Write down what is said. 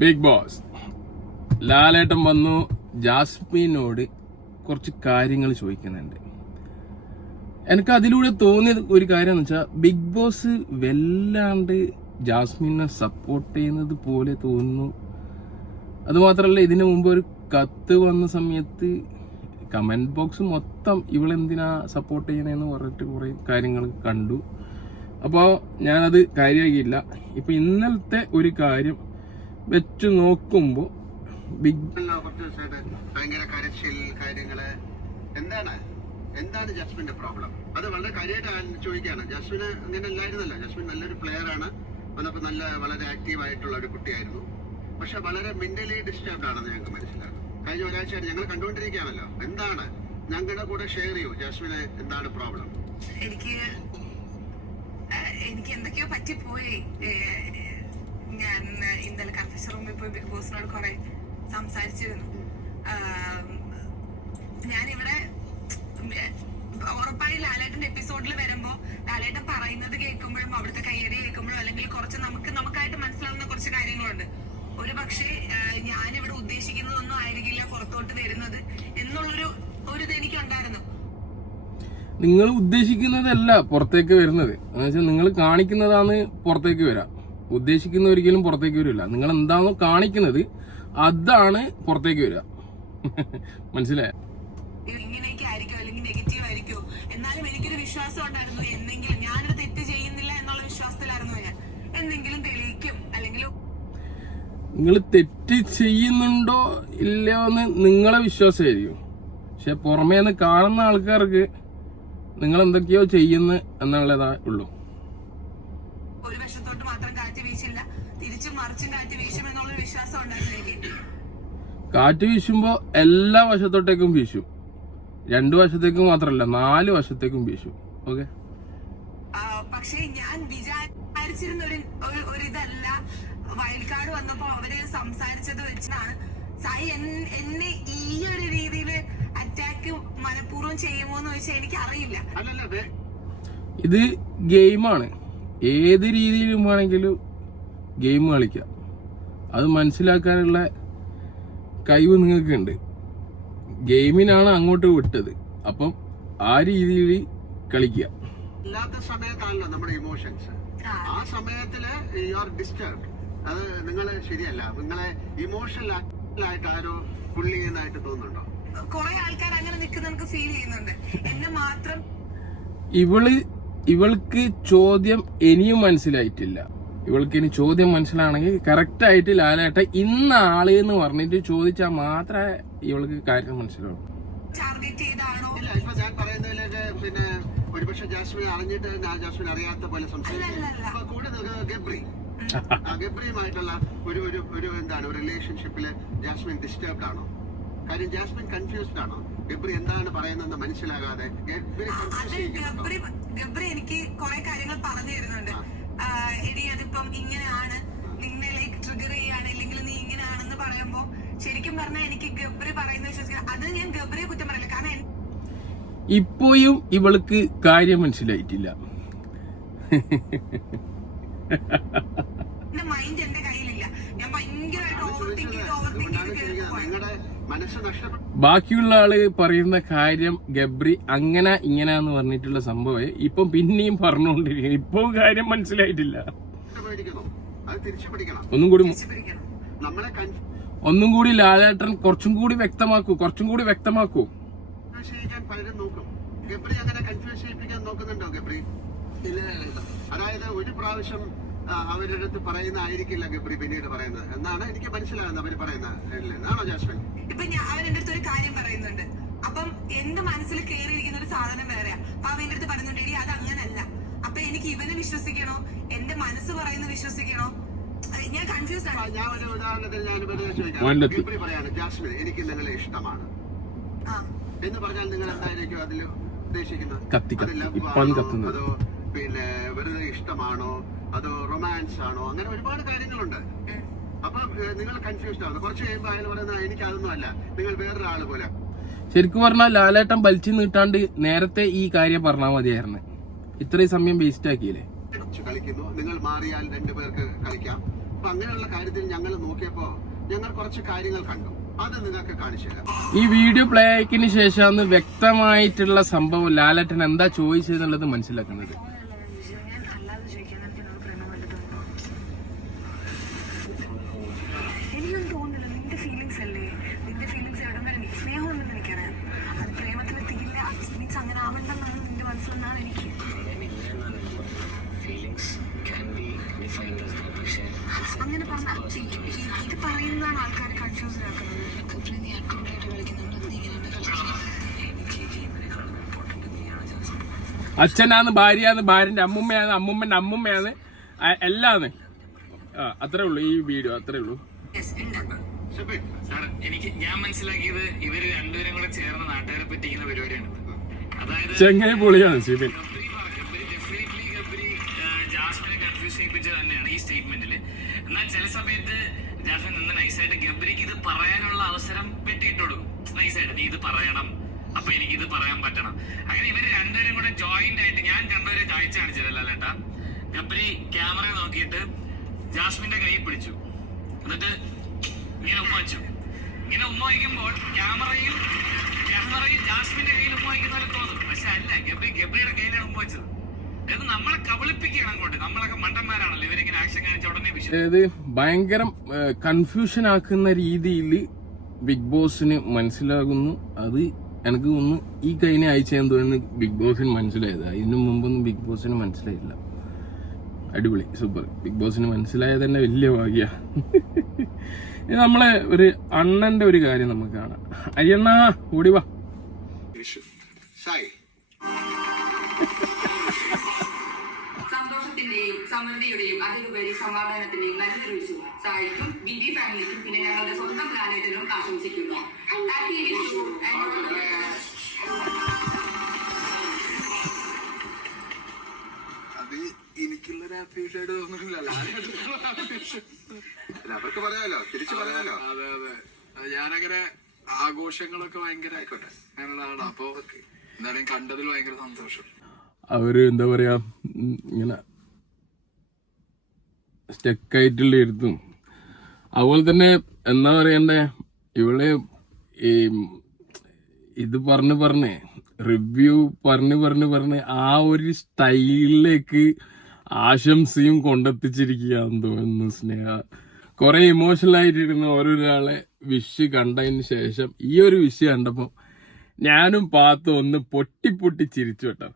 Big boss ലാലേട്ടൻ വന്നു ജാസ്മിനോട് കുറച്ച് കാര്യങ്ങൾ ചോദിക്കുന്നുണ്ട്. എനിക്ക് അതിലൂടെ തോന്നിയ ഒരു കാര്യം എന്ന് വെച്ചാൽ ബിഗ് ബോസ് വല്ലാണ്ട് ജാസ്മിനെ സപ്പോർട്ട് ചെയ്യുന്നത് പോലെ തോന്നുന്നു. അതുമാത്രമല്ല, ഇതിനു മുമ്പ് ഒരു കത്ത് വന്ന സമയത്ത് കമന്റ് ബോക്സ് മൊത്തം ഇവളെന്തിനാ സപ്പോർട്ട് ചെയ്യണമെന്ന് പറഞ്ഞിട്ട് കുറേ കാര്യങ്ങൾ കണ്ടു. അപ്പോൾ ഞാനത് കാര്യമാക്കിയില്ല. ഇപ്പം ഇന്നലത്തെ ഒരു കാര്യം വെച്ച് നോക്കുമ്പോൾ ഭയങ്കര കരച്ചിൽ കാര്യങ്ങള് എന്താണ് ജാസ്മിന്റെ പ്രോബ്ലം? അത് വളരെ കാര്യമായിട്ട് ചോദിക്കുകയാണ്. ജാസ്മിന് അങ്ങനെ അല്ലായിരുന്നല്ലോ. ജാസ്മിൻ നല്ലൊരു പ്ലെയർ ആണ്, വന്നപ്പോൾ വളരെ ആക്റ്റീവ് ആയിട്ടുള്ള ഒരു കുട്ടിയായിരുന്നു. പക്ഷെ വളരെ മെന്റലി ഡിസ്റ്റർബ്ഡ് ആണെന്ന് ഞങ്ങൾക്ക് മനസ്സിലാകും. കഴിഞ്ഞ ഒരാഴ്ചയായിട്ട് ഞങ്ങൾ കണ്ടുകൊണ്ടിരിക്കുകയാണല്ലോ. എന്താണ് ഞങ്ങളുടെ കൂടെ ഷെയർ ചെയ്യൂ, ജാസ്മിന് എന്താണ് പ്രോബ്ലം? എനിക്ക് എന്തൊക്കെയോ പറ്റിപ്പോയി. ഞാൻ ഇന്നലെ കൺഫ്യൂഷൻ റൂമിൽ പോയി ബിഗ് ബോസിനോട് കുറെ സംസാരിച്ചിരുന്നു. ഞാനിവിടെ ഉറപ്പായി ലാലേട്ടന്റെ എപ്പിസോഡിൽ വരുമ്പോ ലാലേട്ടൻ പറയുന്നത് കേൾക്കുമ്പോഴും അവിടുത്തെ കയ്യടി കേൾക്കുമ്പോഴും അല്ലെങ്കിൽ കുറച്ച് നമുക്കായിട്ട് മനസ്സിലാവുന്ന കുറച്ച് കാര്യങ്ങളുണ്ട്. ഒരു പക്ഷേ ഞാനിവിടെ ഉദ്ദേശിക്കുന്നതൊന്നും ആയിരിക്കില്ല പുറത്തോട്ട് വരുന്നത് എന്നുള്ളൊരു ഇത് എനിക്ക് ഉണ്ടായിരുന്നു. നിങ്ങൾ ഉദ്ദേശിക്കുന്നതല്ല പുറത്തേക്ക് വരുന്നത്, എന്നുവെച്ചാൽ നിങ്ങൾ കാണിക്കുന്നതാണ് പുറത്തേക്ക് വരാം. ഉദ്ദേശിക്കുന്ന ഒരിക്കലും പുറത്തേക്ക് വരില്ല. നിങ്ങൾ എന്താണോ കാണിക്കുന്നത് അതാണ് പുറത്തേക്ക് വരിക. മനസ്സിലായോ? ഇങ്ങനെയൊക്കെ ആയിരിക്കും അല്ലെങ്കിൽ നെഗറ്റീവ് ആയിരിക്കും. എന്നാലും എനിക്കൊരു വിശ്വാസം ഉണ്ടായിരുന്നു, എന്തെങ്കിലും ഞാനൊരു തെറ്റ് ചെയ്യുന്നില്ല എന്നുള്ള വിശ്വാസത്തിലായിരുന്നു ഞാൻ. എന്തെങ്കിലും തെളിയിക്കും അല്ലെങ്കിൽ നിങ്ങൾ തെറ്റ് ചെയ്യുന്നുണ്ടോ ഇല്ലയോ എന്ന് നിങ്ങളെ വിശ്വാസമായിരിക്കും. പക്ഷെ പുറമേ നിന്ന് കാണുന്ന ആൾക്കാർക്ക് നിങ്ങൾ എന്തൊക്കെയോ ചെയ്യുന്നു എന്നുള്ളതാ ഉള്ളൂ. ഒരു വശത്തോട്ട് മാത്രം കാറ്റ് വീശില്ല, തിരിച്ചും മറിച്ചും കാറ്റ് വീശും എന്നുള്ളൊരു വിശ്വാസം ഉണ്ടായിരുന്നു എനിക്ക്. കാറ്റ് വീശുമ്പോ എല്ലാ വശത്തോട്ടേക്കും വീശും. 2 വശത്തേക്കും മാത്രമല്ല 4 വശത്തേക്കും വീശും. ഓക്കെ, പക്ഷെ ഞാൻ വിചാരിച്ചിരുന്ന ഒരിതല്ല. വയൽക്കാട് വന്നപ്പോ അവര് സംസാരിച്ചത് വെച്ചാണ് സായി എന്നെ ഈ ഒരു രീതിയിൽ അറ്റാക്ക് മനഃപൂർവ്വം ചെയ്യുമോ എന്ന് ചോദിച്ചാൽ എനിക്ക് അറിയില്ല. ഇത് ഗെയിമാണ്. ഏത് രീതിയിലും വേണമെങ്കിലും ഗെയിം കളിക്കാം. അത് മനസ്സിലാക്കാനുള്ള കഴിവ് നിങ്ങൾക്കുണ്ട്. ഗെയിമിനാണ് അങ്ങോട്ട് വിട്ടത്, അപ്പം ആ രീതിയിൽ കളിക്കുക. അല്ലാത്ത സമയത്താണല്ലോ നമ്മുടെ ഇമോഷൻസ്. ആ സമയത്തില് യു ആർ ഡിസ്റ്റർബ്ഡ്. അത് നിങ്ങൾ ശരിയല്ല. നിങ്ങളെ ഇമോഷണൽ ആയിട്ട് ആരോ പുള്ളി ചെയ്യുന്നതായിട്ട് തോന്നുന്നുണ്ടോ? കുറെ ആൾക്കാർ അങ്ങനെ നിൽക്കുന്ന നമുക്ക് ഫീൽ ചെയ്യുന്നുണ്ട്. എന്നെ മാത്രം ഇവൾക്ക് ചോദ്യം ഇനിയും മനസ്സിലായിട്ടില്ല. ഇവൾക്ക് ഇനി ചോദ്യം മനസ്സിലാണെങ്കിൽ കറക്റ്റ് ആയിട്ട് ലാലേട്ട ഇന്ന ആള് എന്ന് പറഞ്ഞിട്ട് ചോദിച്ചാൽ മാത്രമേ ഇവൾക്ക് കാര്യം മനസ്സിലാവൂ. ഇല്ല, ഇപ്പൊ ഞാൻ പറയുന്നതിലൊക്കെ പിന്നെ ഒരുപക്ഷെ ജാസ്മിൻ അറിഞ്ഞിട്ട് ജാസ്മിൻ അറിയാത്ത പോലെ സംസാരിക്കും. കൂടെ ഗബ്രിയുമായിട്ടുള്ള ഒരു എന്താണ് റിലേഷൻഷിപ്പില് ജാസ്മിൻ ഡിസ്റ്റർബ്ഡ് ആണോ? കാര്യം ജാസ്മിൻ കൺഫ്യൂസ്ഡ് ആണോ? ഗബ്രി എന്താണ് പറയുന്നതെന്ന് മനസ്സിലാകാതെ ഗബ്രി എനിക്ക് കുറെ കാര്യങ്ങൾ പറഞ്ഞു തരുന്നുണ്ട്. എടി അതിപ്പം ഇങ്ങനെയാണ്, നിന്നെ ലൈക്ക് ട്രിഗർ ചെയ്യാണ്, ഇല്ലെങ്കിൽ നീ ഇങ്ങനെയാണെന്ന് പറയുമ്പോ ശരിക്കും പറഞ്ഞാൽ എനിക്ക് ഗബ്രി പറയുന്ന വിശ്വസിക്കാം. അത് ഞാൻ ഗബ്രിയെ കുറ്റം പറയില്ല, കാരണം ഇപ്പോഴും ഇവൾക്ക് കാര്യം മനസ്സിലായിട്ടില്ല. എന്റെ മൈൻഡ് എന്റെ കയ്യിലില്ല. ഞാൻ ഭയങ്കരമായിട്ട് ഓവർതിങ്ക് ബാക്കിയുള്ള ആള് പറയുന്ന കാര്യം ഗബ്രി അങ്ങനെ ഇങ്ങനെയാന്ന് പറഞ്ഞിട്ടുള്ള സംഭവം ഇപ്പം പിന്നെയും പറഞ്ഞുകൊണ്ടിരിക്കുന്നു. ഇപ്പൊ കാര്യം മനസ്സിലായിട്ടില്ല. ഒന്നും കൂടി ലാലേട്ടൻ കുറച്ചും കൂടി വ്യക്തമാക്കൂ. അതായത് ഒരു പ്രാവശ്യം അവരുടെ അടുത്ത് പറയുന്നതായിരിക്കില്ല ഗബ്രി പിന്നീട് പറയുന്നത് എന്നാണ് എനിക്ക് മനസ്സിലാകുന്നത്. അവര് പറയുന്നതാണോ ജാസ്മിൻ? ഇപ്പൊ ഞാൻ അവരുടെ അടുത്ത് ഒരു കാര്യം പറയുന്നുണ്ട്, അപ്പം എന്റെ മനസ്സിൽ കയറിയിരിക്കുന്ന ഒരു സാധനം വേറെയാ. അപ്പൊ അവന്റെ അടുത്ത് പറയുന്നുണ്ട് എടി അത് അങ്ങനല്ല. അപ്പൊ എനിക്ക് ഇവനെ വിശ്വസിക്കണോ, എന്റെ മനസ്സ് പറയുന്ന വിശ്വസിക്കണോ? ഞാൻ കൺഫ്യൂസ് ആണ്. ഞാൻ ഒരു ഉദാഹരണത്തിൽ ഞാൻ ചോദിക്കാം. ഗബ്രി പറയാണ് ജാസ്മിൻ എനിക്ക് നിങ്ങളെ ഇഷ്ടമാണ് എന്ന് പറഞ്ഞാൽ നിങ്ങൾ എന്തായിരിക്കും അതിൽ ഉദ്ദേശിക്കുന്നത്? അതോ പിന്നെ വെറുതെ ഇഷ്ടമാണോ, അതോ റൊമാൻസ് ആണോ? അങ്ങനെ ഒരുപാട് കാര്യങ്ങളുണ്ട്. അപ്പൊ നിങ്ങൾ കൺഫ്യൂസ്ഡ് ആണ്. കുറച്ച് കഴിയുമ്പോൾ അയാൾ പറയുന്നത് എനിക്ക് അതൊന്നും അല്ല, നിങ്ങൾ വേറൊരാള് പോലെ. ശരിക്കും പറഞ്ഞാൽ ലാലേട്ടൻ വലിച്ചു നീട്ടാണ്ട് നേരത്തെ ഈ കാര്യം പറഞ്ഞാൽ മതിയായിരുന്നു. ഇത്രയും സമയം വേസ്റ്റ് ആക്കിയില്ലേ? കളിക്കുന്നു, നിങ്ങൾ മാറിയാൽ 2 പേർക്ക് കളിക്കാം. അപ്പൊ അങ്ങനെയുള്ള കാര്യത്തിൽ ഞങ്ങൾ നോക്കിയപ്പോ ഞങ്ങൾ കുറച്ച് കാര്യങ്ങൾ കണ്ടു. അത് നിങ്ങൾക്ക് കാണിച്ചു തരാം. ഈ വീഡിയോ പ്ലേ ആക്കിന് ശേഷമാണ് വ്യക്തമായിട്ടുള്ള സംഭവം ലാലേട്ടൻ എന്താ ചോദിച്ചതെന്നുള്ളത് മനസ്സിലാക്കുന്നത്. ഞാൻ അല്ലാതെ ചോദിക്കാൻ എന്നോട് പ്രേമം കണ്ടിട്ടുണ്ടോ? എനിക്കൊന്നും തോന്നുന്നില്ല. നിന്റെ ഫീലിങ്സ് അല്ലേ, നിന്റെ ഫീലിങ്സ് എവിടെ വരെ സ്നേഹമൊന്നും എനിക്കറിയാം. അത് പ്രേമത്തിലെത്തിയില്ല. മീൻസ് അങ്ങനെ ആവണ്ടെന്നാണ് നിന്റെ മനസ്സിലെന്നാണ് എനിക്ക്. അങ്ങനെ പറഞ്ഞ ഇത് പറയുന്നതാണ് ആൾക്കാർ കൺഫ്യൂസ്ഡ് ആക്കുന്നത്. നീ അടിപൊളിയായിട്ട് കളിക്കുന്നുണ്ട്, നീ അച്ഛനാന്ന്, ഭാര്യയാന്ന്, ഭാര്യന്റെ അമ്മുമ്മയാണ്, അമ്മുമ്മന്റെ അമ്മുമ്മയാണ്, എല്ലാന്ന്. അത്രേ ഉള്ളൂ ഈ വീഡിയോ, അത്രേ ഉള്ളൂ. ഞാൻ മനസ്സിലാക്കിയത് ഇവര് രണ്ടുപേരും കൂടെ ചേർന്ന് നാട്ടുകാരെ പറ്റിക്കുന്ന പരിപാടിയാണ്. അതായത് ചെങ്ങായി പൊളിയാണ് ഷിബിൻ. ജാസ്മിനെ കൺഫ്യൂസ് ചെയ്യിപ്പിച്ചത് തന്നെയാണ് ഈ സ്റ്റേറ്റ്മെന്റിൽ. എന്നാൽ ചില സമയത്ത് ജാസ്മിൻ നിന്ന് നൈസായിട്ട് ഗബ്രിക്ക് ഇത് പറയാനുള്ള അവസരം വെട്ടിയിട്ട് കൊടുക്കും. നൈസായിട്ട് നീ ഇത് പറയണം, അപ്പൊ എനിക്ക് ഇത് പറയാൻ പറ്റണം. അങ്ങനെ ഇവര് രണ്ടുപേരും കൂടെ ജോയിന്റ് ആയിട്ട് ഞാൻ കണ്ടൊരു കാഴ്ച കാണിച്ചതല്ല ലേട്ടാ. ഗബ്രി ക്യാമറ നോക്കിയിട്ട് ജാസ്മിന്റെ കൈ പിടിച്ചു, എന്നിട്ട് ഇങ്ങനെ ഉമ്മ വെച്ചു. ഇങ്ങനെ ഉമ്മ വയ്ക്കുമ്പോൾ ക്യാമറയും ജാസ്മിന്റെ കയ്യിൽ ഉമ്മ വയ്ക്കുന്ന പോലെ തോന്നും. പക്ഷെ അല്ല, ഗബ്രിയുടെ കയ്യിലാണ് ഉമ്മ വെച്ചത്. അത് നമ്മളെ കബളിപ്പിക്കണം കൊണ്ട്. നമ്മളൊക്കെ മണ്ടന്മാരാണല്ലോ, ഇവരിങ്ങനെ ആക്ഷൻ കാണിച്ച ഉടനെ അതായത് ഭയങ്കര കൺഫ്യൂഷൻ ആക്കുന്ന രീതിയിൽ ബിഗ് ബോസിന് മനസ്സിലാകുന്നു. അത് എനിക്ക് തോന്നുന്നു ഈ കഴിഞ്ഞ ആഴ്ച എന്തോന്ന് ബിഗ് ബോസിന് മനസ്സിലായത്. അതിനു മുമ്പൊന്നും ബിഗ് ബോസിന് മനസ്സിലായില്ല. അടിപൊളി, സൂപ്പർ. ബിഗ് ബോസിന് മനസ്സിലായത് തന്നെ വലിയ ഭാഗ്യ. നമ്മളെ ഒരു അണ്ണന്റെ ഒരു കാര്യം നമുക്ക് കാണാം. അയ്യണ്ണ ഓടിവാ. സന്തോഷത്തിന്റെയും സമൃദ്ധിയുടെയും അതിലുപരി സമാധാനത്തിന്റെയും നല്ലൊരു വിഷു സായിക്കും ബിബി ഫാമിലിക്കും പിന്നെ ഞങ്ങളുടെ സ്വന്തം ലാലേട്ടനും ആശംസിക്കുന്നു. ഹാപ്പി വിഷു. അത് എനിക്കുള്ളൊരു ഹാപ്പി വിഷയമായിട്ട് തോന്നുന്നില്ല. അവർക്ക് പറയാലോ, തിരിച്ചു പറയാലോ. അതെ അതെ, ഞാനങ്ങനെ ആഘോഷങ്ങളൊക്കെ ഭയങ്കര അങ്ങനെയുള്ളതാണ്. അപ്പൊ എന്തായാലും കണ്ടതിൽ ഭയങ്കര സന്തോഷം. അവര് എന്താ പറയാ, ഇങ്ങനെ സ്റ്റക്കായിട്ടുള്ള ഇരുത്തും. അതുപോലെ തന്നെ എന്താ പറയണ്ടേ, ഇവള് ഈ ഇത് പറഞ്ഞ് റിവ്യൂ പറഞ്ഞ് ആ ഒരു സ്റ്റൈലിലേക്ക് ആശംസയും കൊണ്ടെത്തിച്ചിരിക്കുകയാണെന്ന് തോന്നുന്നു സ്നേഹ. കുറെ ഇമോഷണൽ ആയിട്ടിരുന്ന ഓരോരാളെ വിഷ് കണ്ടതിന് ശേഷം ഈ ഒരു വിഷ് കണ്ടപ്പോൾ ഞാനും പാത്തും ഒന്ന് പൊട്ടി ചിരിച്ചു കേട്ടോ.